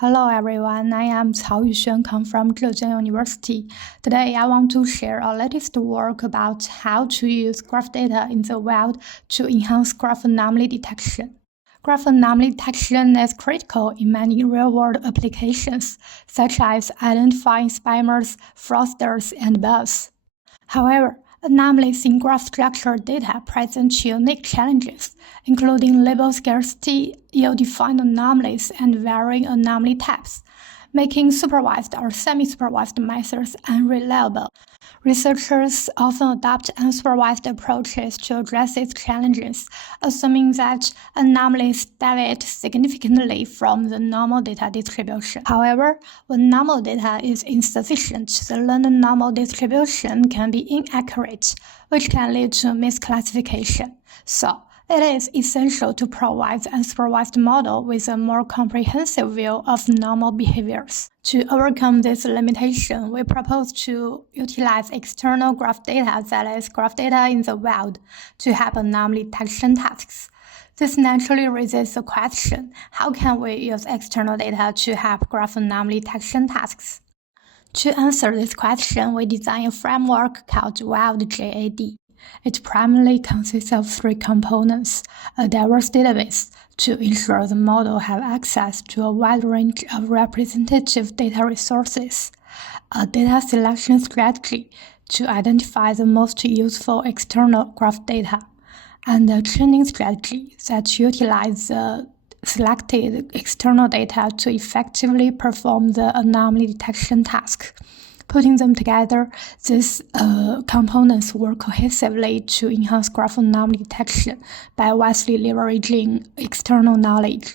Hello everyone, I am Yuxuan, come from Zhejiang University. Today I want to share our latest work about how to use graph data in the wild to enhance graph anomaly detection. Graph anomaly detection is critical in many real-world applications, such as identifying spammers, fraudsters, and bugs. However, anomalies in graph structured data present unique challenges, including label scarcity, ill-defined anomalies, and varying anomaly types, making supervised or semi-supervised methods unreliable. Researchers often adopt unsupervised approaches to address these challenges, assuming that anomalies deviate significantly from the normal data distribution. However, when normal data is insufficient, the learned normal distribution can be inaccurate, which can lead to misclassification. So, it is essential to provide the unsupervised model with a more comprehensive view of normal behaviors. To overcome this limitation, we propose to utilize external graph data, that is, graph data in the wild, to help anomaly detection tasks. This naturally raises the question, how can we use external data to help graph anomaly detection tasks? To answer this question, we designed a framework called Wild KDD. It primarily consists of three components: a diverse database to ensure the model have access to a wide range of representative data resources, a data selection strategy to identify the most useful external graph data, and a training strategy that utilizes the selected external data to effectively perform the anomaly detection task. Putting them together, these components work cohesively to enhance graph anomaly detection by wisely leveraging external knowledge.